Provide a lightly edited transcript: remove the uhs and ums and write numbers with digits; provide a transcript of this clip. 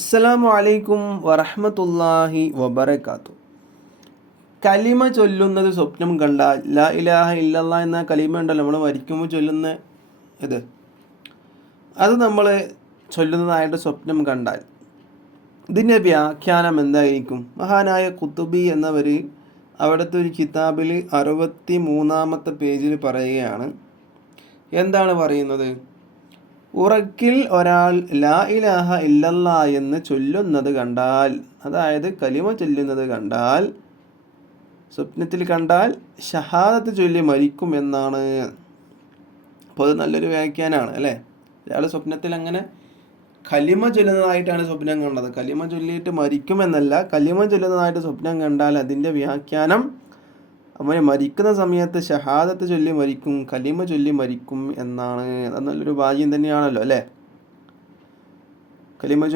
അസ്സലാമു അലൈക്കും വറഹ്മത്തുള്ളാഹി വബറകാതുഹു. കലിമ ചൊല്ലുന്നത് സ്വപ്നം കണ്ടാൽ, ലാ ഇലാഹ ഇല്ലല്ലാ എന്ന കലിമ ഉണ്ടല്ലോ നമ്മൾ മരിക്കുമ്പോൾ ചൊല്ലുന്ന ഇത്, അത് നമ്മൾ ചൊല്ലുന്നതായിട്ട് സ്വപ്നം കണ്ടാൽ ഇതിൻ്റെ വ്യാഖ്യാനം എന്തായിരിക്കും? മഹാനായ ഖുതുബി എന്നവർ അവിടുത്തെ ഒരു കിതാബിൽ 63-ാമത്തെ പേജിൽ പറയുകയാണ്. എന്താണ് പറയുന്നത്? ഉറക്കിൽ ഒരാൾ ലാ ഇലാഹ ഇല്ലല്ലാ എന്ന് ചൊല്ലുന്നത് കണ്ടാൽ, അതായത് കലിമ ചൊല്ലുന്നത് കണ്ടാൽ, സ്വപ്നത്തിൽ കണ്ടാൽ ഷഹാദത്ത് ചൊല്ലി മരിക്കും എന്നാണ്. അപ്പോൾ അത് നല്ലൊരു വ്യാഖ്യാനമാണ് അല്ലേ? ഒരാൾ സ്വപ്നത്തിൽ അങ്ങനെ കലിമ ചൊല്ലുന്നതായിട്ടാണ് സ്വപ്നം കണ്ടത്, കലിമ ചൊല്ലിയിട്ട് മരിക്കുമെന്നല്ല, കലിമ ചൊല്ലുന്നതായിട്ട് സ്വപ്നം കണ്ടാൽ അതിൻ്റെ വ്യാഖ്യാനം അവൻ മരിക്കുന്ന സമയത്ത് ഷഹാദത്ത് ചൊല്ലി മരിക്കും, കലിമ ചൊല്ലി മരിക്കും എന്നാണ്. അത് നല്ലൊരു ഭാഗ്യം തന്നെയാണല്ലോ അല്ലേ? കലിമ